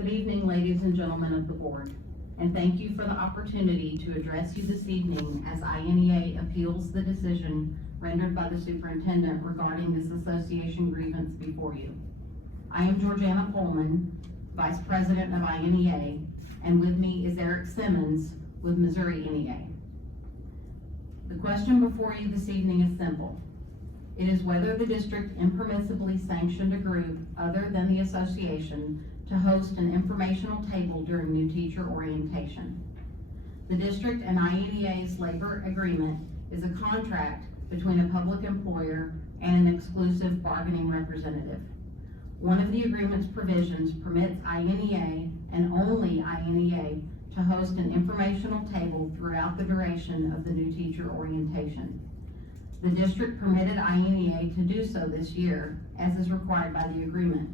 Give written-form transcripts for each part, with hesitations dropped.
Good evening, ladies and gentlemen of the board, and thank you for the opportunity to address you this evening as INEA appeals the decision rendered by the superintendent regarding this association grievance before you. I am Jorjana Pohlman, Vice President of INEA, and with me is Simmons with Missouri NEA. The question before you this evening is simple. It is whether the district impermissibly sanctioned a group other than the association to host an informational table during new teacher orientation. The district and INEA's labor agreement is a contract between a public employer and an exclusive bargaining representative. One of the agreement's provisions permits INEA and only INEA to host an informational table throughout the duration of the new teacher orientation. The district permitted INEA to do so this year, as is required by the agreement.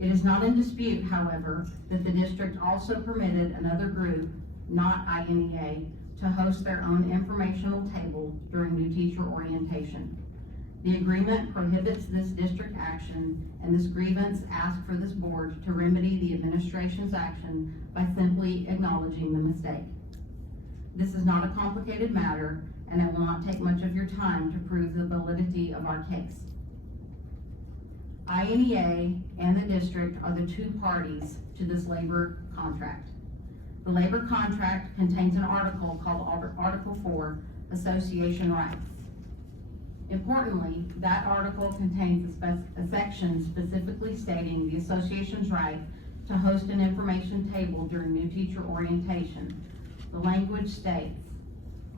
It is not in dispute, however, that the district also permitted another group, not INEA, to host their own informational table during new teacher orientation. The agreement prohibits this district action, and this grievance asks for this board to remedy the administration's action by simply acknowledging the mistake. This is not a complicated matter, and it will not take much of your time to prove the validity of our case. INEA and the district are the two parties to this labor contract. The labor contract contains an article called Article 4, Association Rights. Importantly, that article contains a section specifically stating the association's right to host an information table during new teacher orientation. The language states,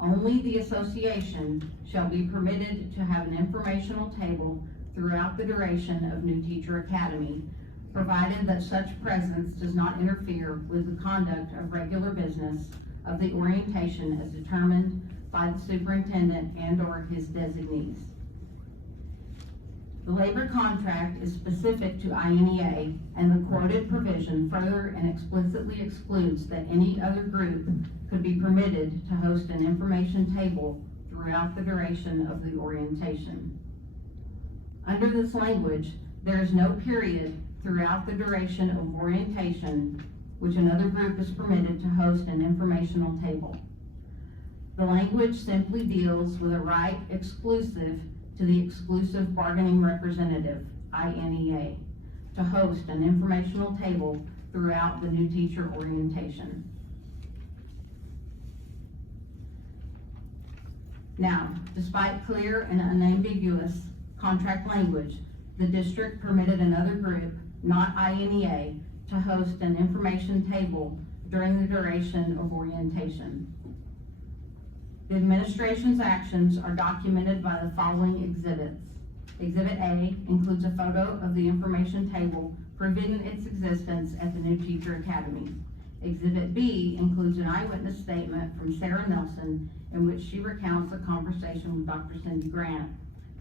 only the association shall be permitted to have an informational table throughout the duration of New Teacher Academy, provided that such presence does not interfere with the conduct of regular business of the orientation as determined by the superintendent and/or his designees. The labor contract is specific to INEA, and the quoted provision further and explicitly excludes that any other group could be permitted to host an information table throughout the duration of the orientation. Under this language, there is no period throughout the duration of orientation which another group is permitted to host an informational table. The language simply deals with a right exclusive to the exclusive bargaining representative, INEA, to host an informational table throughout the new teacher orientation. Now, despite clear and unambiguous contract language, the district permitted another group, not INEA, to host an information table during the duration of orientation. The administration's actions are documented by the following exhibits. Exhibit A includes a photo of the information table proving its existence at the New Teacher Academy. Exhibit B includes an eyewitness statement from Sarah Nelson in which she recounts a conversation with Dr. Cindy Grant,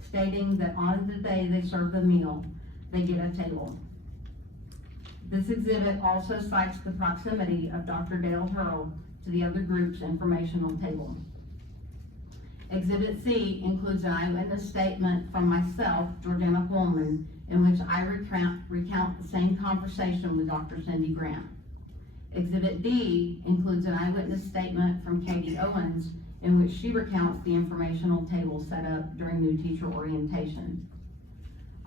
stating that on the day they serve the meal, they get a table. This exhibit also cites the proximity of Dr. Dale Hurl to the other group's informational table. Exhibit C includes an eyewitness statement from myself, Jorjana Pohlman, in which I recount the same conversation with Dr. Cindy Grant. Exhibit D includes an eyewitness statement from Katie Owens, in which she recounts the informational table set up during new teacher orientation.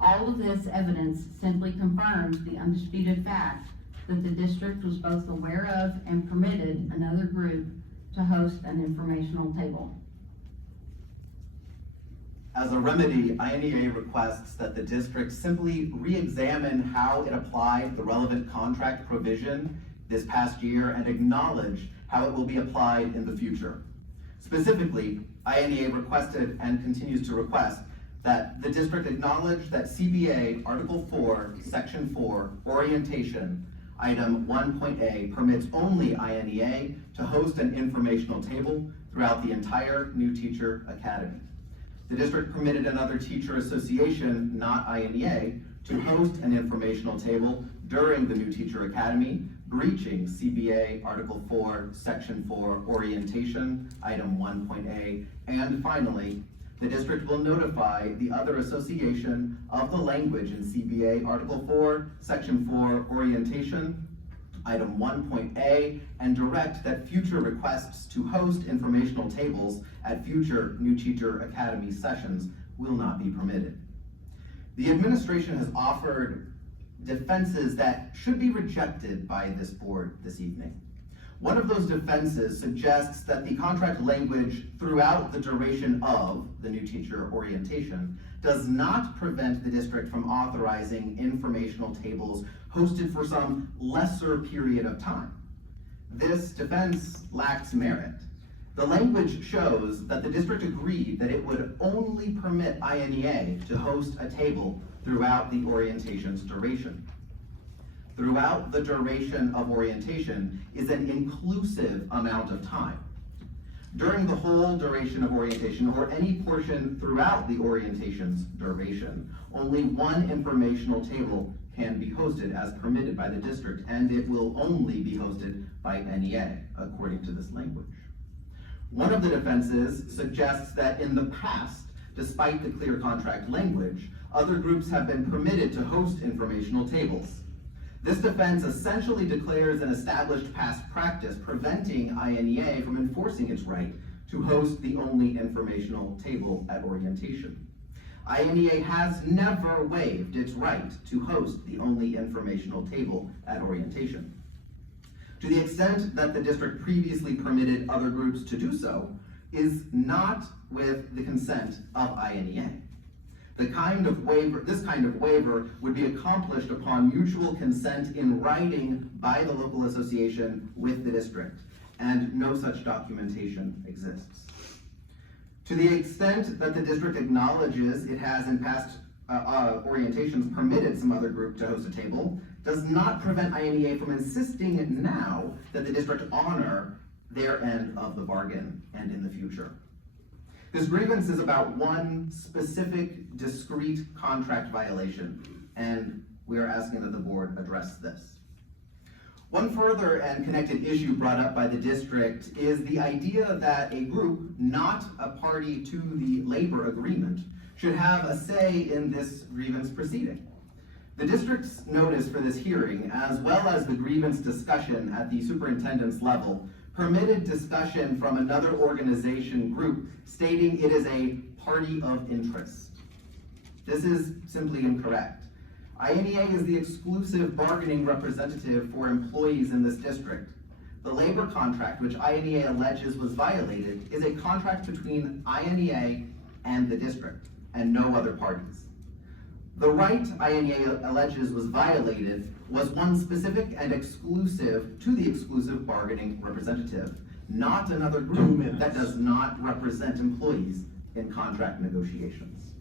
All of this evidence simply confirms the undisputed fact that the district was both aware of and permitted another group to host an informational table. As a remedy, INEA requests that the district simply re-examine how it applied the relevant contract provision this past year and acknowledge how it will be applied in the future. Specifically, INEA requested and continues to request that the district acknowledge that CBA Article 4, Section 4, Orientation, Item 1.A permits only INEA to host an informational table throughout the entire New Teacher Academy. The district permitted another teacher association, not INEA, to host an informational table during the New Teacher Academy, breaching CBA Article 4, Section 4, Orientation, Item 1.A, and finally, the district will notify the other association of the language in CBA Article 4, Section 4, Orientation, item 1.a, and direct that future requests to host informational tables at future New Teacher Academy sessions will not be permitted. The administration has offered defenses that should be rejected by this board this evening. One of those defenses suggests that the contract language throughout the duration of the new teacher orientation does not prevent the district from authorizing informational tables hosted for some lesser period of time. This defense lacks merit. The language shows that the district agreed that it would only permit INEA to host a table throughout the orientation's duration. Throughout the duration of orientation is an inclusive amount of time. During the whole duration of orientation, or any portion throughout the orientation's duration, only one informational table can be hosted as permitted by the district, and it will only be hosted by NEA, according to this language. One of the defenses suggests that in the past, despite the clear contract language, other groups have been permitted to host informational tables. This defense essentially declares an established past practice preventing INEA from enforcing its right to host the only informational table at orientation. INEA has never waived its right to host the only informational table at orientation. To the extent that the district previously permitted other groups to do so is not with the consent of INEA. This kind of waiver would be accomplished upon mutual consent in writing by the local association with the district, and no such documentation exists. To the extent that the district acknowledges it has in past orientations permitted some other group to host a table, does not prevent INEA from insisting now that the district honor their end of the bargain and in the future. This grievance is about one specific, discrete contract violation, and we are asking that the board address this. One further and connected issue brought up by the district is the idea that a group not a party to the labor agreement should have a say in this grievance proceeding. The district's notice for this hearing, as well as the grievance discussion at the superintendent's level, permitted discussion from another organization group stating it is a party of interest. This is simply incorrect. INEA is the exclusive bargaining representative for employees in this district. The labor contract, which INEA alleges was violated, is a contract between INEA and the district, and no other parties. The right INEA alleges was violated was one specific and exclusive to the exclusive bargaining representative, not another group that does not represent employees in contract negotiations.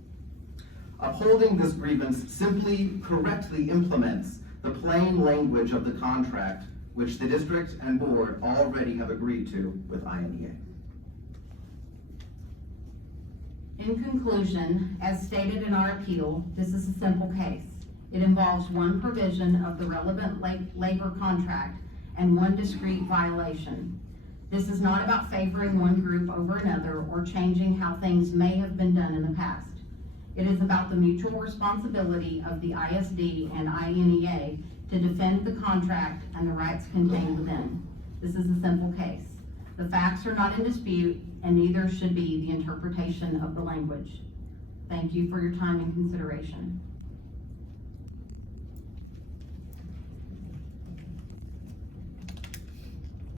Upholding this grievance simply correctly implements the plain language of the contract which the district and board already have agreed to with INEA. In conclusion, as stated in our appeal, this is a simple case. It involves one provision of the relevant labor contract and one discrete violation. This is not about favoring one group over another or changing how things may have been done in the past. It is about the mutual responsibility of the ISD and INEA to defend the contract and the rights contained within. This is a simple case. The facts are not in dispute, and neither should be the interpretation of the language. Thank you for your time and consideration.